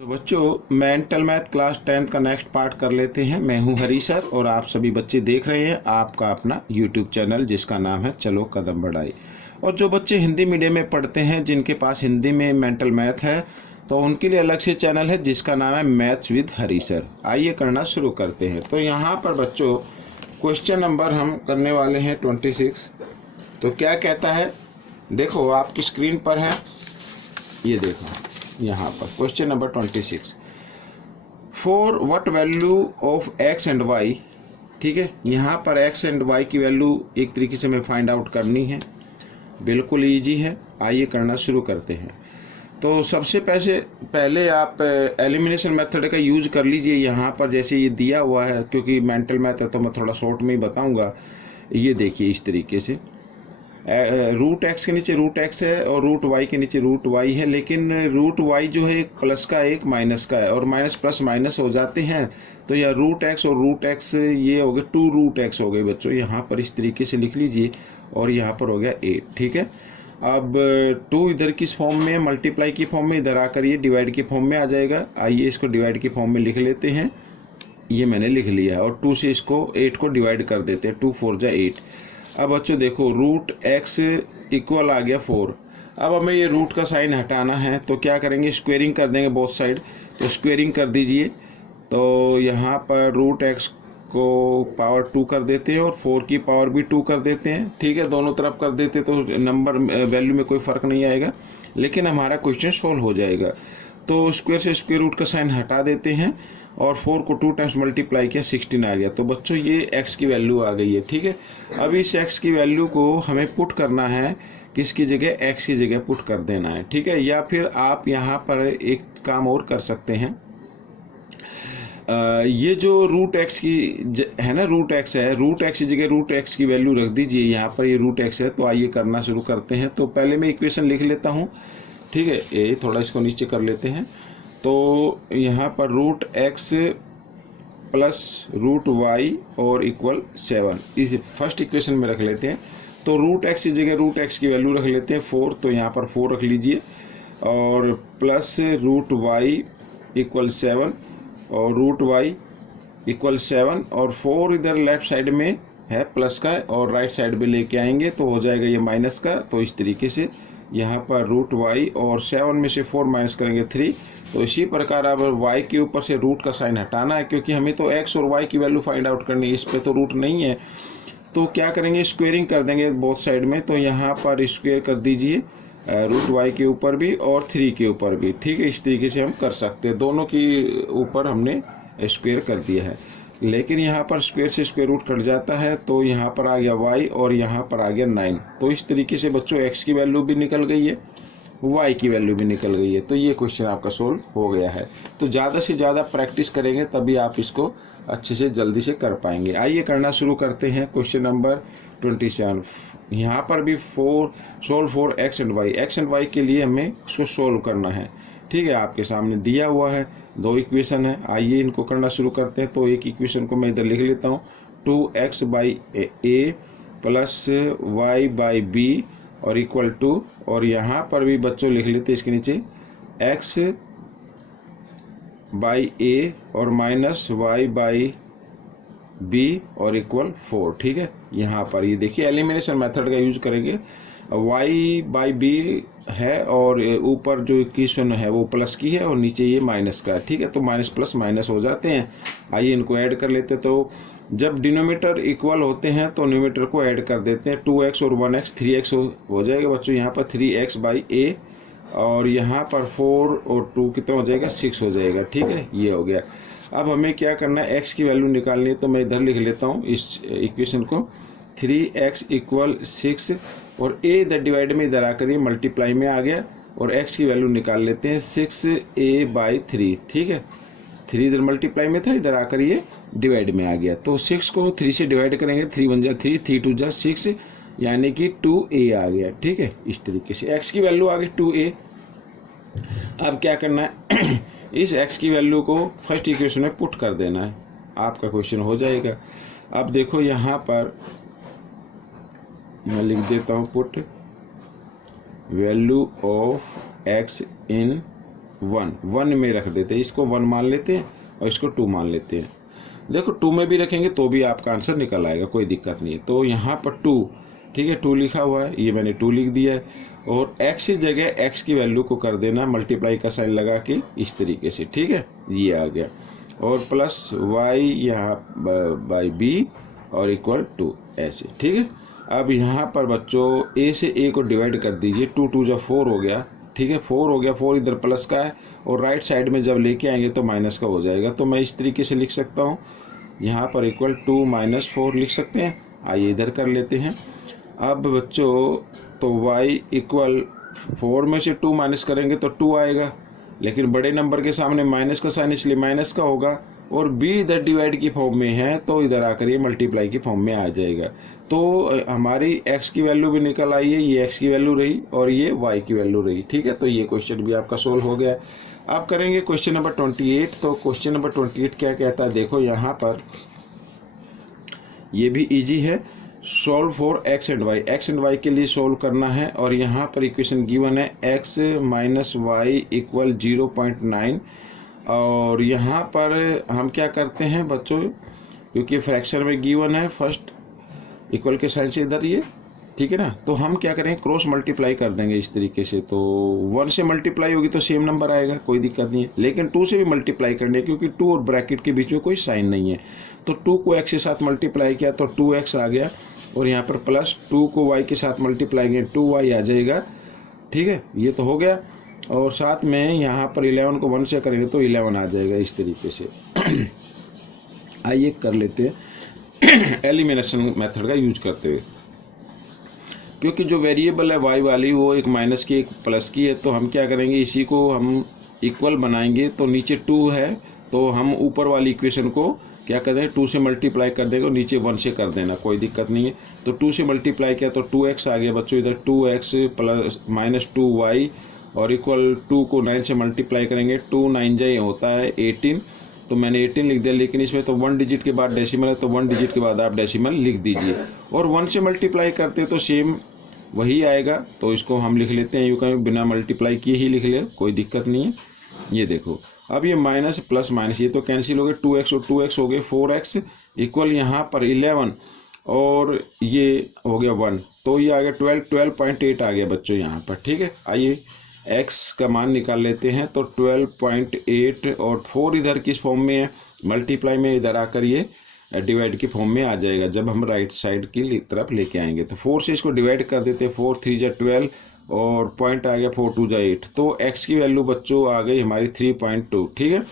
तो बच्चों mental math class 10th का नेक्स्ट पार्ट कर लेते हैं। मैं हूं हरी सर और आप सभी बच्चे देख रहे हैं आपका अपना यूट्यूब चैनल जिसका नाम है चलो कदम बढ़ाई। और जो बच्चे हिंदी मीडियम में पढ़ते हैं जिनके पास हिंदी में मेंटल मैथ है तो उनके लिए अलग से चैनल है जिसका नाम है मैथ्स विद हरी सर। आइए करना शुरू करते हैं। तो यहाँ पर बच्चों क्वेश्चन नंबर हम करने वाले हैं 26। तो क्या कहता है, देखो आपकी स्क्रीन पर है, ये देखो यहाँ पर question number 26। For what value of X and Y. ठीक है, यहाँ पर एक्स एंड वाई की वैल्यू एक तरीके से हमें फाइंड आउट करनी है। बिल्कुल इजी है, आइए करना शुरू करते हैं। तो सबसे पहले आप एलिमिनेशन मेथड का यूज कर लीजिए। यहाँ पर जैसे ये दिया हुआ है, क्योंकि मेंटल मैथ है तो मैं थोड़ा शॉर्ट में ही बताऊंगा। ये देखिए इस तरीके से रूट एक्स के नीचे रूट एक्स है और रूट वाई के नीचे रूट वाई है, लेकिन रूट वाई जो है एक प्लस का एक माइनस का है और माइनस प्लस माइनस हो जाते हैं। तो यह रूट एक्स और रूट एक्स ये हो गए 2 रूट एक्स हो गए बच्चों। यहाँ पर इस तरीके से लिख लीजिए और यहाँ पर हो गया 8। ठीक है, अब 2 इधर किस फॉर्म में, मल्टीप्लाई की फॉर्म में, इधर आकर ये डिवाइड की फॉर्म में आ जाएगा। आइए इसको डिवाइड की फॉर्म में लिख लेते हैं। ये मैंने लिख लिया और 2 से इसको 8 को डिवाइड कर देते हैं। 2 4 जा 8। अब बच्चों देखो रूट एक्स इक्वल आ गया 4। अब हमें ये रूट का साइन हटाना है तो क्या करेंगे, स्क्वेयरिंग कर देंगे बोथ साइड। तो स्क्वेयरिंग कर दीजिए। तो यहाँ पर रूट एक्स को पावर 2 कर देते हैं और 4 की पावर भी 2 कर देते हैं। ठीक है, दोनों तरफ कर देते तो नंबर वैल्यू में कोई फ़र्क नहीं आएगा, लेकिन हमारा क्वेश्चन सॉल्व हो जाएगा। तो स्क्वायर से स्क्वायर रूट का साइन हटा देते हैं और 4 को 2 टाइम्स मल्टीप्लाई किया 16 आ गया। तो बच्चों ये x की वैल्यू आ गई है। ठीक है, अब इस x की वैल्यू को हमें पुट करना है, किसकी जगह, x की जगह पुट कर देना है। ठीक है, या फिर आप यहाँ पर एक काम और कर सकते हैं। ये जो रूट एक्स की है ना, रूट एक्स है, रूट एक्स की जगह रूट एक्स की वैल्यू रख दीजिए। यहाँ पर ये रूट एक्स है। तो आइए करना शुरू करते हैं। तो पहले मैं इक्वेशन लिख लेता हूँ। ठीक है, ये थोड़ा इसको नीचे कर लेते हैं। तो यहाँ पर root X plus root Y और इक्वल 7 इस फर्स्ट इक्वेशन में रख लेते हैं। तो रूट एक्स की जगह रूट एक्स की वैल्यू रख लेते हैं 4। तो यहाँ पर 4 रख लीजिए और प्लस रूट वाई इक्वल 7 और रूट वाई इक्वल 7 और 4 इधर लेफ्ट साइड में है प्लस का और राइट साइड में लेके आएंगे तो हो जाएगा ये माइनस का। तो इस तरीके से यहाँ पर रूट वाई और 7 में से 4 माइनस करेंगे 3। तो इसी प्रकार अब y के ऊपर से रूट का साइन हटाना है, क्योंकि हमें तो x और y की वैल्यू फाइंड आउट करनी है। इस पे तो रूट नहीं है। तो क्या करेंगे, स्क्वेयरिंग कर देंगे बोथ साइड में। तो यहाँ पर स्क्वेयर कर दीजिए रूट y के ऊपर भी और 3 के ऊपर भी। ठीक है, इस तरीके से हम कर सकते हैं। दोनों के ऊपर हमने स्क्वेयर कर दिया है, लेकिन यहाँ पर स्क्वेयर से स्क्वेयर रूट कट जाता है। तो यहाँ पर आ गया y और यहाँ पर आ गया 9। तो इस तरीके से बच्चों x की वैल्यू भी निकल गई है, y की वैल्यू भी निकल गई है। तो ये क्वेश्चन आपका सोल्व हो गया है। तो ज़्यादा से ज़्यादा प्रैक्टिस करेंगे तभी आप इसको अच्छे से जल्दी से कर पाएंगे। आइए करना शुरू करते हैं। Question number 27। यहाँ पर भी solve for X and Y. X and Y के लिए हमें इसको सोल्व करना है। ठीक है, आपके सामने दिया हुआ है, 2 इक्वेशन है। आइए इनको करना शुरू करते हैं। तो एक इक्वेशन को मैं इधर लिख लेता हूँ, 2x by A plus Y by B और इक्वल टू, और यहाँ पर भी बच्चों लिख लेते हैं इसके नीचे x बाई ए और माइनस वाई बाई बी और इक्वल 4। ठीक है, यहाँ पर ये देखिए एलिमिनेशन मेथड का यूज करेंगे। y बाई बी है और ऊपर जो इक्वेशन है वो प्लस की है और नीचे ये माइनस का है। ठीक है, तो माइनस प्लस माइनस हो जाते हैं। आइए इनको ऐड कर लेते। तो जब डिनोमीटर इक्वल होते हैं तो न्यूमेटर को ऐड कर देते हैं। 2x और 1x 3x हो जाएगा बच्चों। यहाँ पर 3x बाई ए और यहाँ पर 4 और 2 कितना हो जाएगा, 6 हो जाएगा। ठीक है, ये हो गया। अब हमें क्या करना है, x की वैल्यू निकालनी है। तो मैं इधर लिख लेता हूँ इस इक्वेशन को, 3x इक्वल 6 और a इधर डिवाइड में इधर आकर ये मल्टीप्लाई में आ गया और x की वैल्यू निकाल लेते हैं 6a बाई 3। ठीक है, 3 इधर मल्टीप्लाई में था, इधर आकर ये डिवाइड में आ गया। तो 6 को 3 से डिवाइड करेंगे, 3 1 जा 3, 3 2 जा 6, यानी कि 2a आ गया। ठीक है, इस तरीके से x की वैल्यू आ गई 2a। अब क्या करना है, इस x की वैल्यू को फर्स्ट इक्वेशन में पुट कर देना है, आपका क्वेश्चन हो जाएगा। अब देखो यहाँ पर मैं लिख देता हूँ, put value of x in one में रख देते हैं, इसको 1 मान लेते हैं और इसको 2 मान लेते हैं। देखो 2 में भी रखेंगे तो भी आपका आंसर निकल आएगा, कोई दिक्कत नहीं है। तो यहाँ पर 2, ठीक है, 2 लिखा हुआ है, ये मैंने 2 लिख दिया है। और x की जगह x की वैल्यू को कर देना मल्टीप्लाई का साइन लगा के इस तरीके से, ठीक है, ये आ गया। और प्लस y यहाँ बाई b और इक्वल टू ऐसे, ठीक है। अब यहाँ पर बच्चों a से a को डिवाइड कर दीजिए, 2 2 जब 4 हो गया, ठीक है, 4 हो गया, 4 इधर प्लस का है और राइट साइड में जब लेके आएंगे तो माइनस का हो जाएगा। तो मैं इस तरीके से लिख सकता हूँ, यहाँ पर इक्वल 2 माइनस 4 लिख सकते हैं। आइए इधर कर लेते हैं। अब बच्चों तो y इक्वल 4 में से 2 माइनस करेंगे तो 2 आएगा, लेकिन बड़े नंबर के सामने माइनस का साइन इसलिए माइनस का होगा। और b इधर डिवाइड की फॉर्म में है तो इधर आकर ये मल्टीप्लाई की फॉर्म में आ जाएगा। तो हमारी x की वैल्यू भी निकल आई है, ये x की वैल्यू रही और ये y की वैल्यू रही, ठीक है। तो ये क्वेश्चन भी आपका सोल्व हो गया। अब करेंगे क्वेश्चन नंबर 28। तो क्वेश्चन नंबर 28 क्या कहता है, देखो यहाँ पर ये भी इजी है। Solve for x and y के लिए सोल्व करना है और यहाँ पर इक्वेशन गिवन है x माइनस वाई इक्वल 0.9। और यहाँ पर हम क्या करते हैं बच्चों, क्योंकि फ्रैक्शन में गिवन है, फर्स्ट इक्वल के साइन से इधर ये, ठीक है ना, तो हम क्या करेंगे क्रॉस मल्टीप्लाई कर देंगे इस तरीके से। तो 1 से मल्टीप्लाई होगी तो सेम नंबर आएगा, कोई दिक्कत नहीं है। लेकिन 2 से भी मल्टीप्लाई करनी है क्योंकि 2 और ब्रैकेट के बीच में कोई साइन नहीं है। तो 2 को x के साथ मल्टीप्लाई किया तो 2x आ गया और यहाँ पर प्लस 2 को y के साथ मल्टीप्लाई किया 2y आ जाएगा, ठीक है, ये तो हो गया। और साथ में यहाँ पर 11 को 1 से करेंगे तो 11 आ जाएगा इस तरीके से। आइए कर लेते हैं एलिमिनेशन मेथड का यूज करते हुए। क्योंकि जो वेरिएबल है y वाली वो एक माइनस की एक प्लस की है, तो हम क्या करेंगे इसी को हम इक्वल बनाएंगे। तो नीचे 2 है तो हम ऊपर वाली इक्वेशन को क्या कर देंगे 2 से मल्टीप्लाई कर देंगे और नीचे 1 से कर देना, कोई दिक्कत नहीं है। तो 2 से मल्टीप्लाई किया तो 2x आ गया बच्चों, इधर 2x प्लस माइनस 2y और इक्वल 2 को 9 से मल्टीप्लाई करेंगे, 2 9 जा होता है 18। तो मैंने 18 लिख दिया, लेकिन इसमें तो 1 डिजिट के बाद डेसिमल है तो 1 डिजिट के बाद आप डेसिमल लिख दीजिए। और 1 से मल्टीप्लाई करते तो सेम वही आएगा, तो इसको हम लिख लेते हैं यूँ कहीं बिना मल्टीप्लाई किए ही लिख ले, कोई दिक्कत नहीं है। ये देखो अब ये माइनस प्लस माइनस ये तो कैंसिल हो गए, 2x और 2x हो गए 4x इक्वल यहाँ पर 11 और ये हो गया 1, तो ये आ गया 12.8 आ गया बच्चों यहाँ पर, ठीक है। आइए x का मान निकाल लेते हैं। तो 12.8 और 4 इधर किस फॉर्म में है, मल्टीप्लाई में, इधर आकर ये डिवाइड की फॉर्म में आ जाएगा जब हम राइट साइड की तरफ लेके आएंगे। तो 4 से इसको डिवाइड कर देते हैं, 4 3 जा 12 और पॉइंट आ गया 4 2 जा 8। तो x की वैल्यू बच्चों आ गई हमारी 3.2, ठीक है।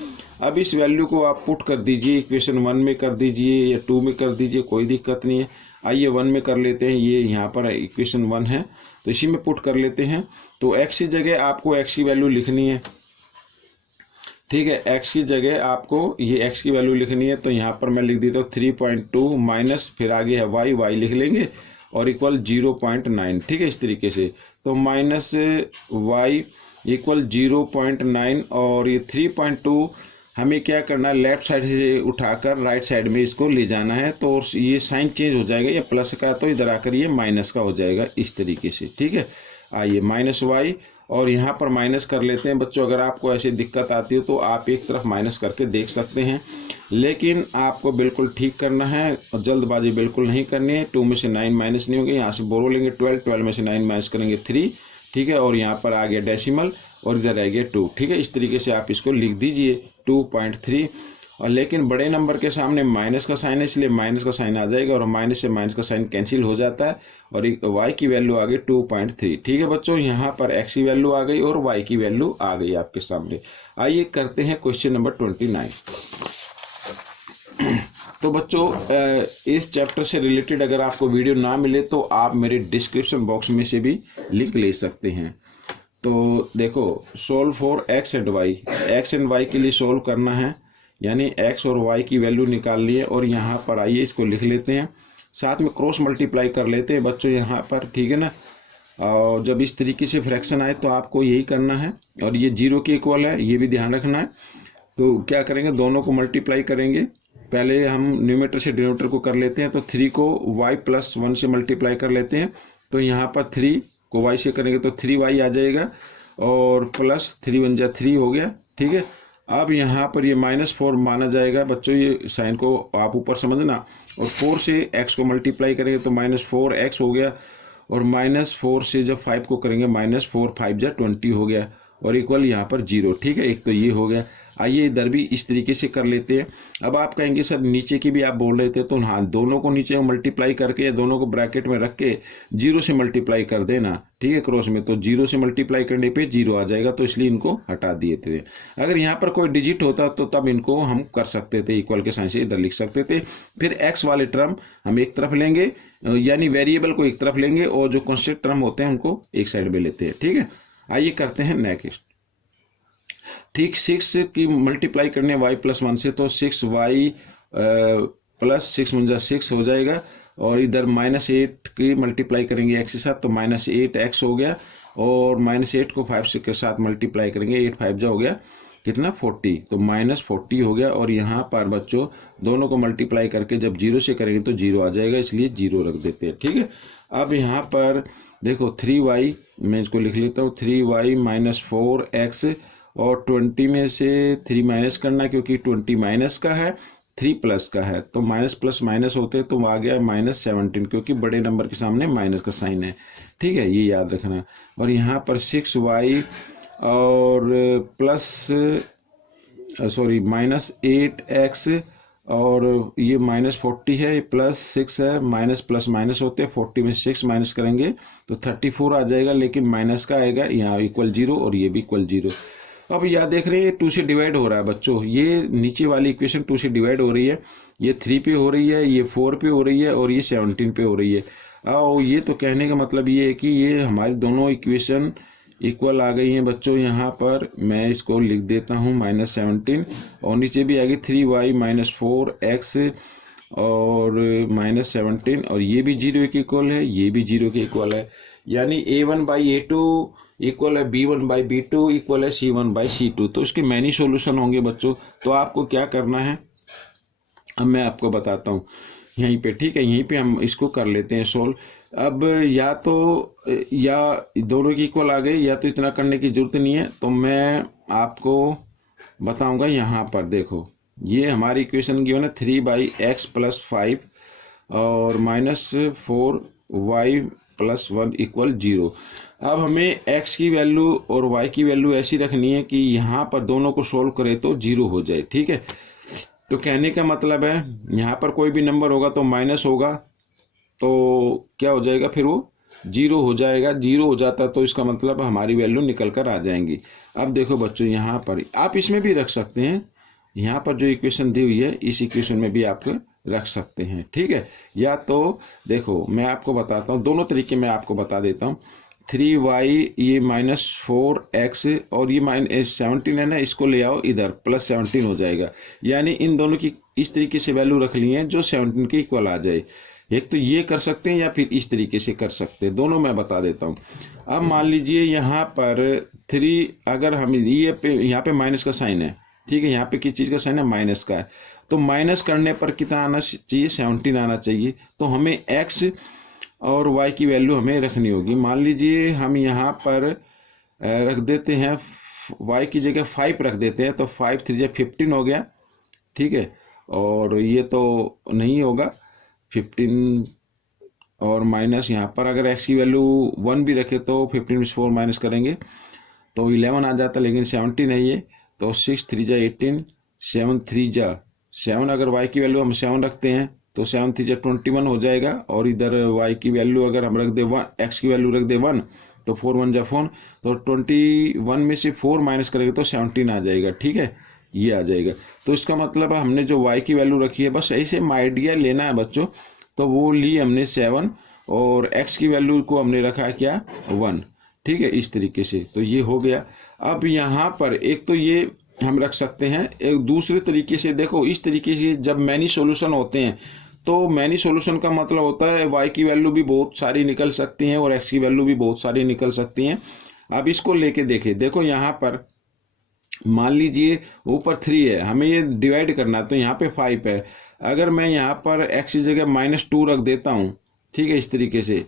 अब इस वैल्यू को आप पुट कर दीजिए, इक्वेशन 1 में कर दीजिए या 2 में कर दीजिए, कोई दिक्कत नहीं है। आइए 1 में कर लेते हैं, ये यहाँ पर इक्वेशन 1 है तो इसी में पुट कर लेते हैं। तो x की जगह आपको x की वैल्यू लिखनी है, ठीक है, x की जगह आपको ये x की वैल्यू लिखनी है। तो यहाँ पर मैं लिख देता हूँ 3.2 माइनस फिर आगे है y लिख लेंगे और इक्वल 0.9, ठीक है, इस तरीके से। तो माइनस y इक्वल 0.9 और ये 3.2 हमें क्या करना है लेफ्ट साइड से उठाकर राइट साइड में इसको ले जाना है। तो ये साइन चेंज हो जाएगा, ये प्लस का तो इधर आकर ये माइनस का हो जाएगा इस तरीके से, ठीक है। आइए माइनस y और यहाँ पर माइनस कर लेते हैं बच्चों। अगर आपको ऐसी दिक्कत आती हो तो आप एक तरफ माइनस करके देख सकते हैं, लेकिन आपको बिल्कुल ठीक करना है और जल्दबाजी बिल्कुल नहीं करनी है। 2 में से 9 माइनस नहीं होंगे, यहाँ से बोरो लेंगे 12 में से 9 माइनस करेंगे 3, ठीक है, और यहाँ पर आ गया डेसिमल और इधर आ गया 2, ठीक है। इस तरीके से आप इसको लिख दीजिए 2.3। और लेकिन बड़े नंबर के सामने माइनस का साइन है इसलिए माइनस का साइन आ जाएगा और माइनस से माइनस का साइन कैंसिल हो जाता है और y की वैल्यू आ गई 2.3, ठीक है बच्चों। यहाँ पर x की वैल्यू आ गई और y की वैल्यू आ गई आपके सामने। आइए करते हैं क्वेश्चन नंबर 29। तो बच्चों इस चैप्टर से रिलेटेड अगर आपको वीडियो ना मिले तो आप मेरे डिस्क्रिप्शन बॉक्स में से भी लिंक ले सकते हैं। तो देखो solve for x and y के लिए सोल्व करना है, यानी x और y की वैल्यू निकाल लिए और यहाँ पर आइए इसको लिख लेते हैं, साथ में क्रॉस मल्टीप्लाई कर लेते हैं बच्चों यहाँ पर, ठीक है ना। और जब इस तरीके से फ्रैक्शन आए तो आपको यही करना है और ये 0 के इक्वल है, ये भी ध्यान रखना है। तो क्या करेंगे दोनों को मल्टीप्लाई करेंगे, पहले हम न्यूमरेटर से डिनोमिनेटर को कर लेते हैं। तो 3 को y प्लस 1 से मल्टीप्लाई कर लेते हैं, तो यहाँ पर 3 को y से करेंगे तो 3y आ जाएगा और प्लस 3 1 जा 3 हो गया, ठीक है। अब यहाँ पर ये -4 माना जाएगा बच्चों, ये साइन को आप ऊपर समझना, और 4 से x को मल्टीप्लाई करेंगे तो -4x हो गया, और -4 से जब 5 को करेंगे -4 5 जा 20 हो गया, और इक्वल यहाँ पर 0, ठीक है। एक तो ये हो गया। आइए इधर भी इस तरीके से कर लेते हैं। अब आप कहेंगे सर नीचे की भी आप बोल रहे थे, तो हाँ, दोनों को नीचे मल्टीप्लाई करके, दोनों को ब्रैकेट में रख के 0 से मल्टीप्लाई कर देना, ठीक है, क्रॉस में, तो 0 से मल्टीप्लाई करने पे 0 आ जाएगा, तो इसलिए इनको हटा दिए थे। अगर यहाँ पर कोई डिजिट होता तो तब इनको हम कर सकते थे, इक्वल के साइन से इधर लिख सकते थे। फिर एक्स वाले टर्म हम एक तरफ लेंगे, यानी वेरिएबल को एक तरफ लेंगे, और जो कॉन्स्टेंट टर्म होते हैं उनको एक साइड में लेते हैं, ठीक है। आइए करते हैं नेक्स्ट। ठीक, 6 की मल्टीप्लाई करने y + 1 से, तो 6y प्लस 6 × 6 हो जाएगा, और इधर -8 की मल्टीप्लाई करेंगे x के साथ तो -8x हो गया, और -8 को 5 के साथ मल्टीप्लाई करेंगे, 8 5 जा हो गया कितना 40, तो -40 हो गया। और यहाँ पर बच्चों दोनों को मल्टीप्लाई करके जब 0 से करेंगे तो 0 आ जाएगा, इसलिए 0 रख देते हैं, ठीक है। अब यहाँ पर देखो 3y, मैं इसको लिख लेता हूँ, 3y - 4x, और 20 में से 3 माइनस करना, क्योंकि 20 माइनस का है, 3 प्लस का है, तो माइनस प्लस माइनस होते तो आ गया -17, क्योंकि बड़े नंबर के सामने माइनस का साइन है, ठीक है, ये याद रखना। और यहाँ पर 6y और प्लस -8x, और ये -40 है, प्लस 6 है, माइनस प्लस माइनस होते हैं, 40 में 6 माइनस करेंगे तो 34 आ जाएगा, लेकिन माइनस का आएगा यहाँ इक्वल 0, और ये भी इक्वल 0। अब याद देख रहे हैं 2 से डिवाइड हो रहा है बच्चों, ये नीचे वाली इक्वेशन 2 से डिवाइड हो रही है, ये 3 पे हो रही है, ये 4 पे हो रही है, और ये 17 पे हो रही है। और ये तो कहने का मतलब ये है कि ये हमारी दोनों इक्वेशन इक्वल आ गई हैं बच्चों। यहाँ पर मैं इसको लिख देता हूँ -17, और नीचे भी आ गई 3y - 4x और -17, और ये भी 0 के इक्वल है, ये भी 0 के इक्वल है, यानी a1/a2 इक्वल है b1/b2 इक्वल है c1/c2। तो इसके मैनी सॉल्यूशन होंगे बच्चों। तो आपको क्या करना है, अब मैं आपको बताता हूँ यहीं पे, ठीक है, यहीं पे हम इसको कर लेते हैं सोल्व। अब या दोनों की इक्वल आ गई, या तो इतना करने की जरूरत नहीं है, तो मैं आपको बताऊंगा। यहाँ पर देखो, ये हमारी इक्वेशन गिवन है 3/x + 5 और -4y + 1 = 0। अब हमें x की वैल्यू और y की वैल्यू ऐसी रखनी है कि यहाँ पर दोनों को सोल्व करें तो 0 हो जाए, ठीक है। तो कहने का मतलब है यहाँ पर कोई भी नंबर होगा तो माइनस होगा, तो क्या हो जाएगा, फिर वो 0 हो जाएगा। 0 हो जाता तो इसका मतलब हमारी वैल्यू निकल कर आ जाएंगी। अब देखो बच्चों, यहाँ पर आप इसमें भी रख सकते हैं, यहाँ पर जो इक्वेशन दी हुई है इस इक्वेशन में भी आप रख सकते हैं, ठीक है। या तो देखो मैं आपको बताता हूँ, दोनों तरीके मैं आपको बता देता हूँ। 3y ये -4x, और ये -17 है ना, इसको ले आओ इधर, +17 हो जाएगा। यानी इन दोनों की इस तरीके से वैल्यू रख ली है जो 17 के इक्वल आ जाए। एक तो ये कर सकते हैं या फिर इस तरीके से कर सकते हैं, दोनों मैं बता देता हूँ। अब मान लीजिए यहाँ पर 3, अगर हम ये पे यहाँ पे माइनस का साइन है, ठीक है, यहाँ पे किस चीज़ का साइन है, माइनस का है, तो माइनस करने पर कितना आना चाहिए, 17 आना चाहिए। तो हमें x और y की वैल्यू हमें रखनी होगी। मान लीजिए हम यहाँ पर रख देते हैं, y की जगह 5 रख देते हैं, तो 5 3 15 हो गया, ठीक है। और ये तो नहीं होगा 15, और माइनस यहाँ पर अगर x की वैल्यू 1 भी रखे तो 15 में 4 माइनस करेंगे तो 11 आ जाता, लेकिन 17 नहीं है, तो 6 3 18, 7 3 7, अगर y की वैल्यू हम 7 रखते हैं तो 7 3 21 हो जाएगा। और इधर y की वैल्यू अगर हम रख दे 1, x की वैल्यू रख दे 1, तो 4 1 4, तो 21 में से 4 माइनस करेंगे तो 17 आ जाएगा, ठीक है, ये आ जाएगा। तो इसका मतलब हमने जो y की वैल्यू रखी है, बस ऐसे आइडिया लेना है बच्चों, तो वो ली हमने 7, और x की वैल्यू को हमने रखा क्या 1, ठीक है, इस तरीके से। तो ये हो गया। अब यहाँ पर एक तो ये हम रख सकते हैं, एक दूसरे तरीके से देखो, इस तरीके से जब मैनी सॉल्यूशन होते हैं तो मैनी सॉल्यूशन का मतलब होता है y की वैल्यू भी बहुत सारी निकल सकती हैं और x की वैल्यू भी बहुत सारी निकल सकती हैं। अब इसको लेके देखें, देखो यहाँ पर मान लीजिए ऊपर 3 है, हमें ये डिवाइड करना है, तो यहाँ पे 5 है। अगर मैं यहाँ पर x की जगह -2 रख देता हूँ, ठीक है, इस तरीके से,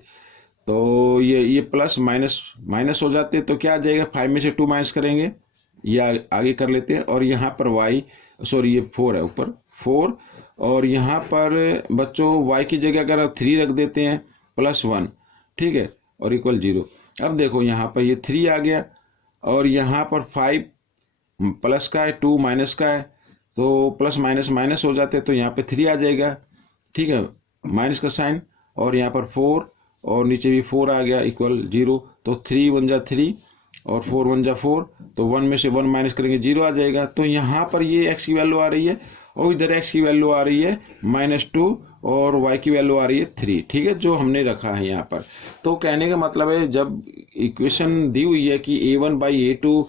तो ये प्लस माइनस माइनस हो जाते हैं, तो क्या आ जाएगा, 5 में से 2 माइनस करेंगे, ये आगे कर लेते हैं। और यहाँ पर y, सॉरी ये 4 है ऊपर 4, और यहाँ पर बच्चों y की जगह अगर 3 रख देते हैं +1, ठीक है, और इक्वल 0। अब देखो यहाँ पर ये 3 आ गया, और यहाँ पर 5 प्लस का है, 2 माइनस का है, तो प्लस माइनस माइनस हो जाते हैं, तो यहाँ पे 3 आ जाएगा, ठीक है, माइनस का साइन, और यहाँ पर 4 और नीचे भी 4 आ गया इक्वल 0। तो 3 1 जा 3 और 4 1 जा 4, तो 1 में से 1 माइनस करेंगे 0 आ जाएगा। तो यहाँ पर ये x की वैल्यू आ रही है, और इधर x की वैल्यू आ रही है -2, और y की वैल्यू आ रही है 3, ठीक है, जो हमने रखा है यहाँ पर। तो कहने का मतलब है, जब इक्वेशन दी हुई है कि a1/a2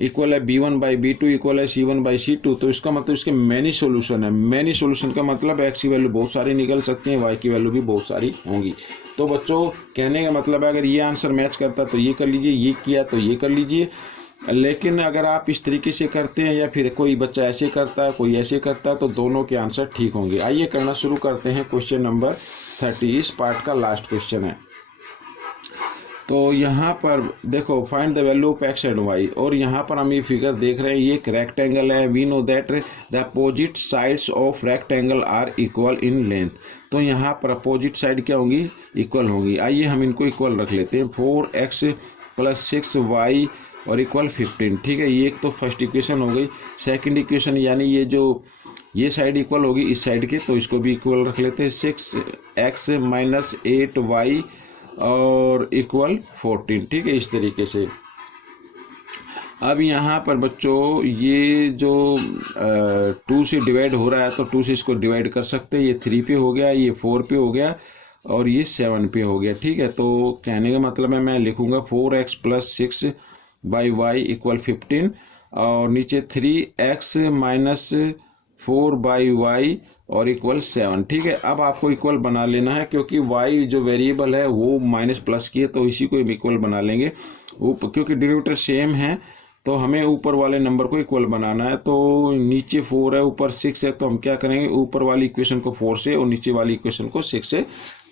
इक्वल है b1/b2 इक्वल है c1/c2, तो इसका मतलब इसके मैनी सॉल्यूशन है। मैनी सॉल्यूशन का मतलब x की वैल्यू बहुत सारी निकल सकती है, y की वैल्यू भी बहुत सारी होंगी। तो बच्चों कहने का मतलब है, अगर ये आंसर मैच करता तो ये कर लीजिए, ये किया तो ये कर लीजिए। लेकिन अगर आप इस तरीके से करते हैं, या फिर कोई बच्चा ऐसे करता है, कोई ऐसे करता है, तो दोनों के आंसर ठीक होंगे। आइए करना शुरू करते हैं। क्वेश्चन नंबर 30 इस पार्ट का लास्ट क्वेश्चन है। तो यहाँ पर देखो, find the value of x and y, और यहाँ पर हम ये फिगर देख रहे हैं, ये एक रेक्टेंगल है। We know that the opposite sides of rectangle are equal in length. तो यहाँ पर अपोजिट साइड क्या होंगी, इक्वल होंगी। आइए हम इनको इक्वल रख लेते हैं, 4x + 6y और इक्वल 15, ठीक है। ये एक तो फर्स्ट इक्वेशन हो गई। सेकंड इक्वेशन यानी ये साइड इक्वल होगी इस साइड के, तो इसको भी इक्वल रख लेते हैं, 6x - 8y और इक्वल 14, ठीक है, इस तरीके से। अब यहाँ पर बच्चों ये जो 2 से डिवाइड हो रहा है, तो 2 से इसको डिवाइड कर सकते हैं। ये 3 पे हो गया, ये 4 पे हो गया, और ये 7 पे हो गया, ठीक है। तो कहने का मतलब है, मैं लिखूंगा 4x + 6y इक्वल 15, और नीचे 3x - 4y और इक्वल 7, ठीक है। अब आपको इक्वल बना लेना है, क्योंकि y जो वेरिएबल है वो माइनस प्लस की है, तो इसी को हम इक्वल बना लेंगे। क्योंकि डिनोमिनेटर सेम है, तो हमें ऊपर वाले नंबर को इक्वल बनाना है। तो नीचे 4 है, ऊपर 6 है, तो हम क्या करेंगे, ऊपर वाली इक्वेशन को 4 से और नीचे वाली इक्वेशन को 6 से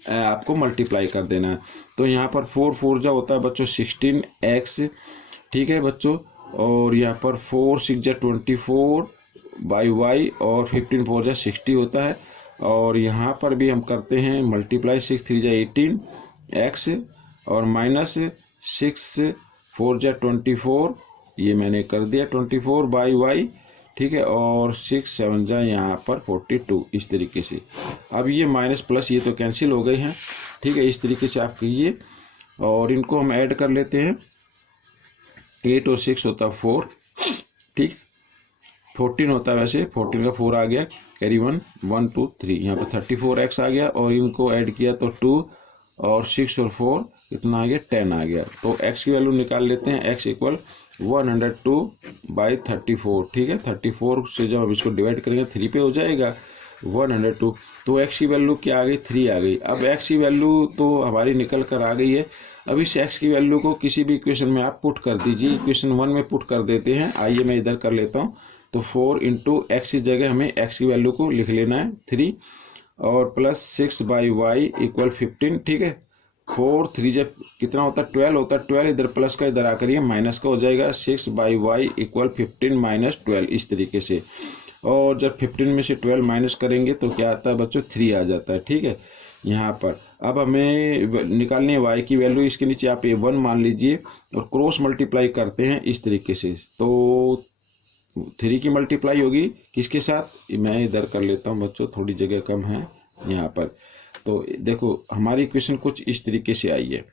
आपको मल्टीप्लाई कर देना है। तो यहाँ पर 4 4 जा होता है बच्चों 16x, ठीक है बच्चों, और यहाँ पर 4 6 जा 24y और 15 4 जा 60 होता है। और यहाँ पर भी हम करते हैं मल्टीप्लाई, 6 3 जा 18x और -6 4 जा 24, ये मैंने कर दिया 24y, ठीक है, और 6 7 जा यहाँ पर 42, इस तरीके से। अब ये माइनस प्लस ये तो कैंसिल हो गए हैं, ठीक है, इस तरीके से आप कीजिए। और इनको हम ऐड कर लेते हैं, 8 और 6 होता 4, ठीक, 14 होता है, वैसे 14 का 4 आ गया, कैरी 1 1 2 3, यहाँ पर 34x आ गया, और इनको ऐड किया तो 2 और 6 और 4 कितना आ गया, 10 आ गया। तो x की वैल्यू निकाल लेते हैं, x इक्वल 102/34, ठीक है। 34 से जब हम इसको डिवाइड करेंगे 3 पे हो जाएगा 102, तो x की वैल्यू क्या आ गई, 3 आ गई। अब x की वैल्यू तो हमारी निकल कर आ गई है। अब इस x की वैल्यू को किसी भी इक्वेशन में आप पुट कर दीजिए, इक्वेशन 1 में पुट कर देते हैं। आइए मैं इधर कर लेता हूँ। तो 4 × x की जगह हमें x की वैल्यू को लिख लेना है 3, और +6/y इक्वल 15, ठीक है। 4 3 जब कितना होता है, 12 होता है, 12 इधर प्लस का इधर आकर ये माइनस का हो जाएगा, 6/y इक्वल 15 - 12, इस तरीके से। और जब 15 में से 12 माइनस करेंगे तो क्या आता है बच्चों, 3 आ जाता है, ठीक है। यहाँ पर अब हमें निकालनी है y की वैल्यू, इसके नीचे आप a1 मान लीजिए, और क्रॉस मल्टीप्लाई करते हैं इस तरीके से। तो 3 की मल्टीप्लाई होगी किसके साथ, मैं इधर कर लेता हूँ बच्चों, थोड़ी जगह कम है यहाँ पर। तो देखो हमारी इक्वेशन कुछ इस तरीके से आई है,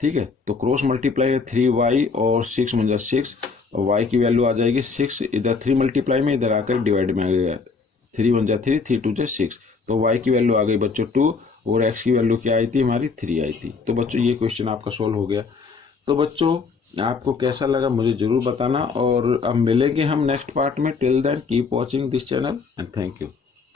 ठीक है। तो क्रॉस मल्टीप्लाई है 3y और 6 × 6, और y की वैल्यू आ जाएगी 6, इधर 3 मल्टीप्लाई में इधर आकर डिवाइड में आ गया, 3 × 1 3 3 × 2 6, तो y की वैल्यू आ गई बच्चों 2, और x की वैल्यू क्या आई थी हमारी, 3 आई थी। तो बच्चों ये क्वेश्चन आपका सोल्व हो गया। तो बच्चों आपको कैसा लगा मुझे ज़रूर बताना, और अब मिलेंगे हम नेक्स्ट पार्ट में। Till then keep watching this channel and thank you.